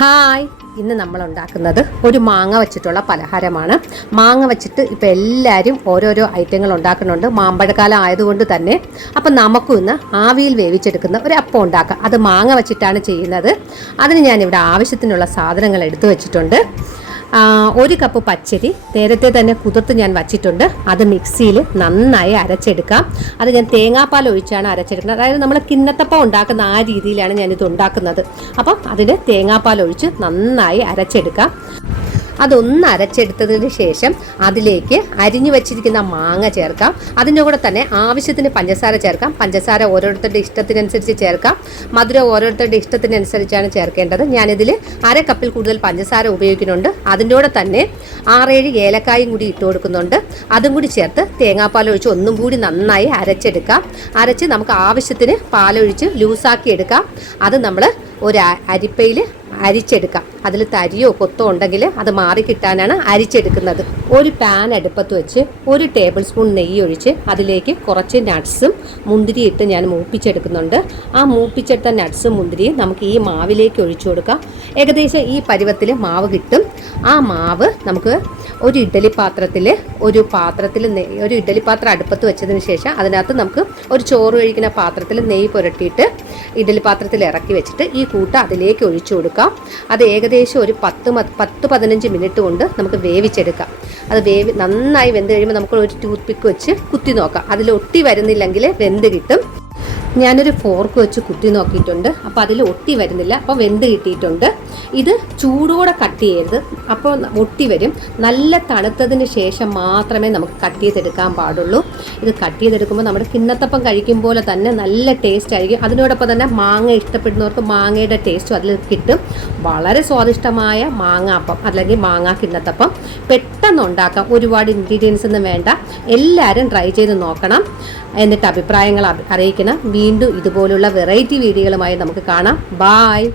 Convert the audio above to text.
Hi, ഇന്ന് നമ്മൾ ഉണ്ടാക്കുന്നത് ഒരു മാങ്ങ വെച്ചിട്ടുള്ള പലഹാരമാണ്. മാങ്ങ വെച്ചിട്ട് ഇപ്പോൾ എല്ലാവരും ഓരോരോ ഐറ്റങ്ങൾ ഉണ്ടാക്കുന്നുണ്ട്, മാമ്പഴക്കാലം ആയതുകൊണ്ട് തന്നെ. അപ്പം നമുക്കും ഇന്ന് ആവിയിൽ വേവിച്ചെടുക്കുന്ന ഒരു അപ്പം ഉണ്ടാക്കാം. അത് മാങ്ങ വെച്ചിട്ടാണ് ചെയ്യുന്നത്. അതിന് ഞാനിവിടെ ആവശ്യത്തിനുള്ള സാധനങ്ങൾ എടുത്തു വെച്ചിട്ടുണ്ട്. 1 കപ്പ് പച്ചരി നേരത്തെ തന്നെ കുതിർത്ത് ഞാൻ വച്ചിട്ടുണ്ട്. അത് മിക്സിയിൽ നന്നായി അരച്ചെടുക്കാം. അത് ഞാൻ തേങ്ങാപ്പാൽ ഒഴിച്ചാണ് അരച്ചെടുക്കുന്നത്. അതായത് നമ്മൾ കിണ്ണത്തപ്പം ഉണ്ടാക്കുന്ന ആ രീതിയിലാണ് ഞാനിത് ഉണ്ടാക്കുന്നത്. അപ്പം അതിന് തേങ്ങാപ്പാൽ ഒഴിച്ച് നന്നായി അരച്ചെടുക്കാം. അതൊന്ന് അരച്ചെടുത്തതിന് ശേഷം അതിലേക്ക് അരിഞ്ഞു വെച്ചിരിക്കുന്ന മാങ്ങ ചേർക്കാം. അതിൻ്റെ കൂടെ തന്നെ ആവശ്യത്തിന് പഞ്ചസാര ചേർക്കാം. പഞ്ചസാര ഓരോരുത്തരുടെ ഇഷ്ടത്തിനനുസരിച്ച് ചേർക്കാം. മധുരം ഓരോരുത്തരുടെ ഇഷ്ടത്തിനനുസരിച്ചാണ് ചേർക്കേണ്ടത്. ഞാനിതിൽ 1/2 കപ്പിൽ കൂടുതൽ പഞ്ചസാര ഉപയോഗിക്കുന്നുണ്ട്. അതിൻ്റെ കൂടെ തന്നെ 6-7 ഏലക്കായും കൂടി ഇട്ട് കൊടുക്കുന്നുണ്ട്. അതും കൂടി ചേർത്ത് തേങ്ങാപ്പാൽ ഒഴിച്ച് ഒന്നും കൂടി നന്നായി അരച്ചെടുക്കാം. അരച്ച് നമുക്ക് ആവശ്യത്തിന് പാലൊഴിച്ച് ലൂസാക്കി എടുക്കാം. അത് നമ്മൾ ഒരു അരിപ്പയിൽ അരിച്ചെടുക്കാം. അതിൽ തരിയോ കൊത്തോ ഉണ്ടെങ്കിൽ അത് മാറിക്കിട്ടാനാണ് അരിച്ചെടുക്കുന്നത്. ഒരു പാൻ അടുപ്പത്ത് വെച്ച് 1 ടേബിൾ സ്പൂൺ നെയ്യ് ഒഴിച്ച് അതിലേക്ക് കുറച്ച് നട്ട്സും മുന്തിരി ഇട്ട് ഞാൻ മൂപ്പിച്ചെടുക്കുന്നുണ്ട്. ആ മൂപ്പിച്ചെടുത്ത നട്ട്സും മുന്തിരിയും നമുക്ക് ഈ മാവിലേക്ക് ഒഴിച്ചു കൊടുക്കാം. ഏകദേശം ഈ പരുവത്തിൽ മാവ് കിട്ടും. ആ മാവ് നമുക്ക് ഒരു ഇഡ്ഡലിപ്പാത്രത്തിൽ ഒരു ഇഡ്ഡലിപ്പാത്രം അടുപ്പത്ത് വെച്ചതിന് ശേഷം അതിനകത്ത് നമുക്ക് ഒരു ചോറ് കഴിക്കുന്ന പാത്രത്തിൽ നെയ്യ് പുരട്ടിയിട്ട് ഇഡ്ഡലിപ്പാത്രത്തിൽ ഇറക്കി വെച്ചിട്ട് ഈ കൂട്ട് അതിലേക്ക് ഒഴിച്ചു കൊടുക്കാം. അത് ഏകദേശം ഒരു 10-15 മിനിറ്റ് കൊണ്ട് നമുക്ക് വേവിച്ചെടുക്കാം. അത് നന്നായി വെന്ത് കഴിയുമ്പോൾ നമുക്ക് ഒരു ടൂത്ത് പിക്ക് വെച്ച് കുത്തി നോക്കാം. അതിൽ ഒട്ടി വരുന്നില്ലെങ്കിൽ വെന്ത് കിട്ടും. ഞാനൊരു ഫോർക്ക് വെച്ച് കുത്തി നോക്കിയിട്ടുണ്ട്. അപ്പോൾ അതിൽ ഒട്ടി വരുന്നില്ല. അപ്പോൾ വെന്ത് കിട്ടിയിട്ടുണ്ട്. ഇത് ചൂടോടെ കട്ട് ചെയ്യരുത്, അപ്പോൾ ഒട്ടി വരും. നല്ല തണുത്തതിന് ശേഷം മാത്രമേ നമുക്ക് കട്ട് ചെയ്തെടുക്കാൻ പാടുള്ളൂ. ഇത് കട്ട് ചെയ്തെടുക്കുമ്പോൾ നമ്മുടെ കിണ്ണത്തപ്പം കഴിക്കും പോലെ തന്നെ നല്ല ടേസ്റ്റ് ആയിരിക്കും. അതിനോടൊപ്പം തന്നെ മാങ്ങ ഇഷ്ടപ്പെടുന്നവർക്ക് മാങ്ങയുടെ ടേസ്റ്റും അതിൽ കിട്ടും. വളരെ സ്വാദിഷ്ടമായ മാങ്ങാപ്പം അല്ലെങ്കിൽ മാങ്ങാ കിണ്ണത്തപ്പം പെട്ടെന്ന് ഉണ്ടാക്കാം. ഒരുപാട് ഇൻഗ്രീഡിയൻസ് ഒന്നും വേണ്ട. എല്ലാവരും ട്രൈ ചെയ്ത് നോക്കണം. എന്നിട്ട് അഭിപ്രായങ്ങൾ അറിയിക്കണം. വീണ്ടും ഇതുപോലുള്ള വെറൈറ്റി വീഡിയോകളുമായി നമുക്ക് കാണാം. ബായ്.